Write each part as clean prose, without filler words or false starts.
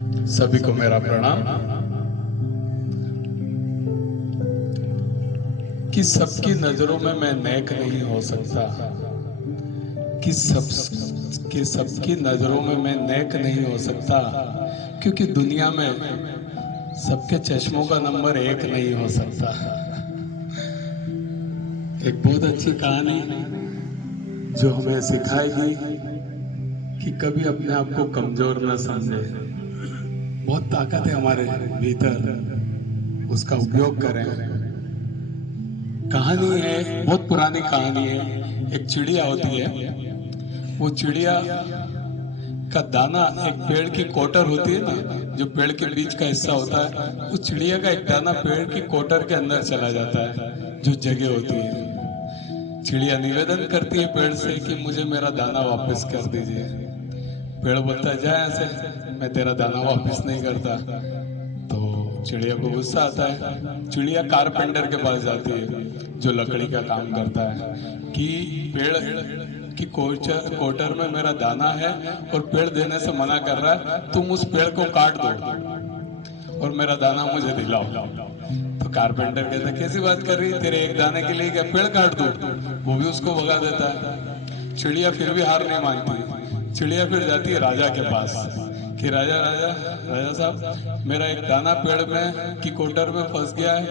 सभी को मेरा प्रणाम। कि सबकी नजरों में मैं नेक नहीं हो सकता, कि सबकी नजरों में मैं नेक नहीं हो सकता, क्योंकि दुनिया में सबके चश्मों का नंबर एक नहीं हो सकता। एक बहुत अच्छी कहानी जो हमें सिखाएगी कि कभी अपने आप को कमजोर न समझे। बहुत ताकत है हमारे भीतर, उसका उपयोग करें। कहानी है, बहुत पुरानी कहानी है। एक चिड़िया होती है, वो चिड़िया का दाना एक पेड़ की कोटर होती है ना, जो पेड़ के बीच का हिस्सा होता है, उस चिड़िया का एक दाना पेड़ की कोटर के अंदर चला जाता है, जो जगह होती है। चिड़िया निवेदन करती है पेड़ से कि मुझे मेरा दाना वापस कर दीजिए। पेड़ बोलता है, जा यहाँ से, मैं तेरा दाना वापस नहीं करता। तो चिड़िया को गुस्सा आता है। चिड़िया कारपेंटर के पास जाती है, जो लकड़ी का काम करता है, कि पेड़ की कोटर में मेरा दाना है और पेड़ देने से मना कर रहा है, तुम उस पेड़ को काट दो और मेरा दाना मुझे दिलाओ। तो कारपेंटर कहता है, कैसी बात कर रही है, तेरे एक दाने के लिए क्या पेड़ काट दूं? वो भी उसको भगा देता है। चिड़िया फिर भी हार नहीं मानती। चिड़िया फिर जाती है राजा के पास कि राजा राजा राजा साहब, मेरा एक दाना पेड़ में की कोटर में फंस गया है,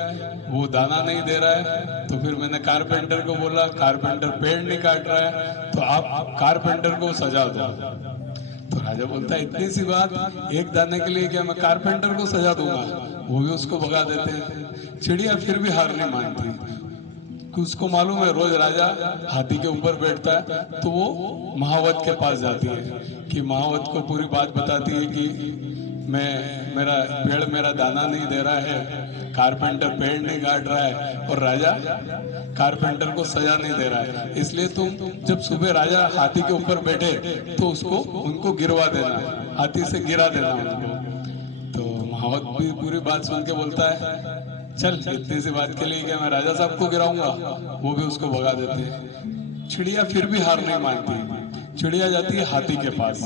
वो दाना नहीं दे रहा है। तो फिर मैंने कारपेंटर को बोला, कारपेंटर पेड़ नहीं काट रहा है, तो आप कारपेंटर को सजा दो। तो राजा बोलता है, इतनी सी बात, एक दाने के लिए क्या मैं कारपेंटर को सजा दूंगा? वो भी उसको भगा देते हैं। चिड़िया फिर भी हार नहीं मानती, कि उसको मालूम है रोज राजा हाथी के ऊपर बैठता है। तो वो महावत के पास जाती है, कि महावत को पूरी बात बताती है कि मेरा दाना नहीं दे रहा है, कारपेंटर पेड़ नहीं काट रहा है और राजा कारपेंटर को सजा नहीं दे रहा है, इसलिए तुम जब सुबह राजा हाथी के ऊपर बैठे तो उनको गिरवा देना, हाथी से गिरा देना उनको। तो महावत भी पूरी बात सुन के बोलता है, चल इतनी सी बात के लिए क्या मैं राजा साहब को गिराऊंगा? वो भी उसको भगा देते हैं। चिड़िया फिर भी हार नहीं मानती। चिड़िया जाती है हाथी के पास,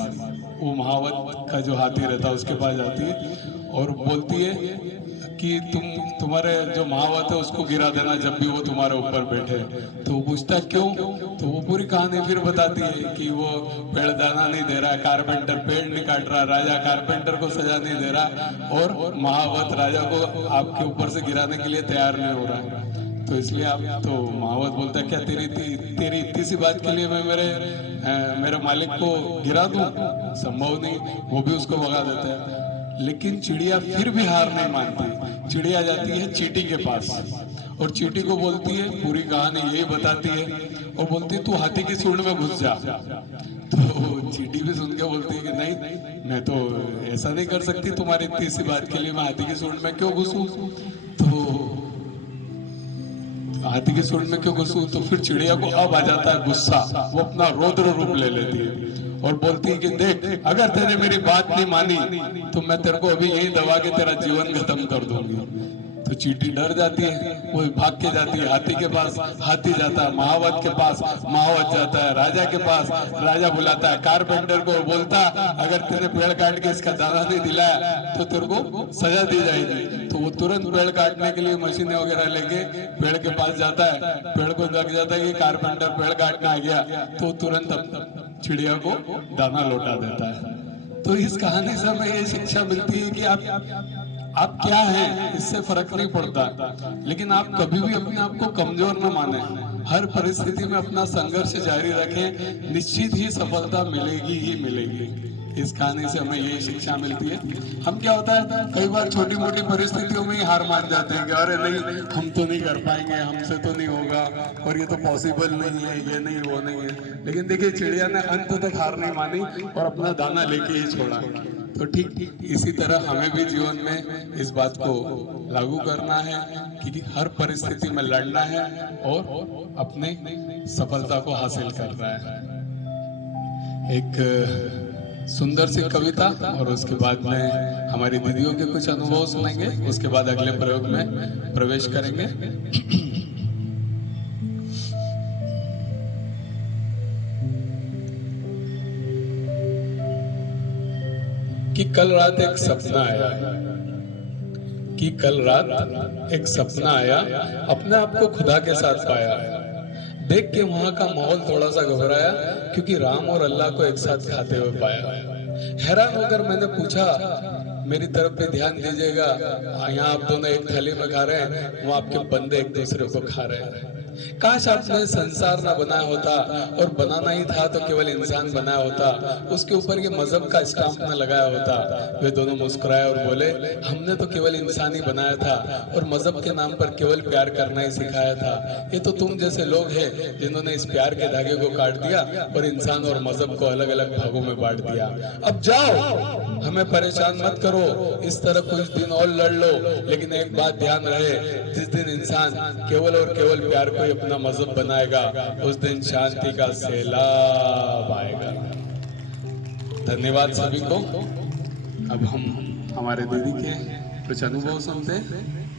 वो महावत का जो हाथी रहता है उसके पास जाती है और बोलती है कि तुम्हारे जो महावत है उसको गिरा देना जब भी वो तुम्हारे ऊपर बैठे। तो वो पूछता है क्यों? तो वो पूरी कहानी फिर बताती है कि वो पेड़ दाना नहीं दे रहा है, कारपेंटर पेड़ नहीं काट रहा, राजा कारपेंटर को सजा नहीं दे रहा और महावत राजा को आपके ऊपर से गिराने के लिए तैयार नहीं हो रहा है। तो इसलिए आप तो महावत बोलता है, क्या तेरी इतनी सी बात के लिए मैं मेरे मालिक को गिरा दूं? संभव नहीं। वो भी उसको भगा देता है। लेकिन चिड़िया फिर भी हार नहीं मानती। चिड़िया जाती है चींटी के पास और चींटी को बोलती है, पूरी कहानी यही बताती है, और बोलती है तू हाथी की सूंड में घुस जा। तो चींटी भी सुन के बोलती है कि नहीं, मैं तो ऐसा नहीं कर सकती, तुम्हारी इतनी सी बात के लिए मैं हाथी की सूंड में क्यों घुसूं? तो हाथी की सूंड में क्यों घुसूं? तो फिर चिड़िया को अब आ जाता है गुस्सा, वो अपना रौद्र रूप ले लेती है और बोलती है कि देख, अगर तेरे मेरी बात नहीं मानी तो मैं तेरे को अभी यही दबा के तेरा जीवन खत्म कर दूंगी। तो चींटी डर जाती है, वो भाग के जाती है हाथी के पास। हाथी जाता है महावत के पास, महावत जाता है राजा के पास। राजा बुलाता है कारपेंटर को, बोलता अगर तेरे पेड़ काट के इसका दाना नहीं दिलाया तो तेरे को सजा दी जाएगी। तो वो तुरंत पेड़ काटने के लिए मशीनें वगैरह लेके पेड़ के पास जाता है। पेड़ को लग जाता है कि कारपेंटर पेड़ काटने आ गया, तो तुरंत चिड़िया को दाना लौटा देता है। तो इस कहानी से हमें ये शिक्षा मिलती है कि आप क्या हैं इससे फर्क नहीं पड़ता, लेकिन आप कभी भी अपने आप को कमजोर न माने। हर परिस्थिति में अपना संघर्ष जारी रखें, निश्चित ही सफलता मिलेगी ही मिलेगी। इस कहानी से हमें यही शिक्षा मिलती है। हम क्या होता है, कई बार छोटी मोटी परिस्थितियों में ही हार मान जाते हैं कि अरे नहीं, हम तो नहीं कर पाएंगे, हमसे तो नहीं होगा, और ये तो पॉसिबल नहीं है, ये नहीं वो नहीं है। लेकिन देखिए, चिड़िया ने अंत तक हार नहीं मानी और अपना दाना लेके ही छोड़ा। तो ठीक इसी तरह हमें भी जीवन में इस बात को लागू करना है कि हर परिस्थिति में लड़ना है और अपने सफलता को हासिल करना है। एक सुंदर सी कविता और उसके बाद में हमारी दीदियों के कुछ अनुभव सुनेंगे, उसके बाद अगले प्रयोग में प्रवेश करेंगे। कि कल रात एक सपना आया, कि कल रात एक सपना आया, अपने आप को खुदा के साथ पाया। देख के वहां का माहौल थोड़ा सा घबराया, क्योंकि राम और अल्लाह को एक साथ खाते हुए पाया। हैरान होकर मैंने पूछा, मेरी तरफ भी ध्यान दीजिएगा, यहाँ आप दोनों एक थाली में खा रहे हैं, वो आपके बंदे एक दूसरे को खा रहे हैं। काश आपने संसार ना बनाया होता, और बनाना ही था तो केवल इंसान बनाया होता, उसके ऊपर ये मजहब का स्टाम्प ना लगाया होता। वे दोनों मुस्कुराए और बोले, हमने तो केवल इंसान ही बनाया था, और मजहब के नाम पर केवल प्यार करना ही सिखाया था। ये तो तुम जैसे लोग हैं जिन्होंने इस प्यार के धागे को काट दिया और इंसान और मजहब को अलग अलग भागों में बांट दिया। अब जाओ, हमें परेशान मत करो, इस तरह कुछ दिन और लड़ लो, लेकिन एक बात ध्यान रहे, जिस दिन इंसान केवल और केवल प्यार को ही अपना मजहब बनाएगा, उस दिन शांति का सैलाब आएगा। धन्यवाद सभी को। अब हम हमारे दीदी के कुछ अनुभव सुनते हैं।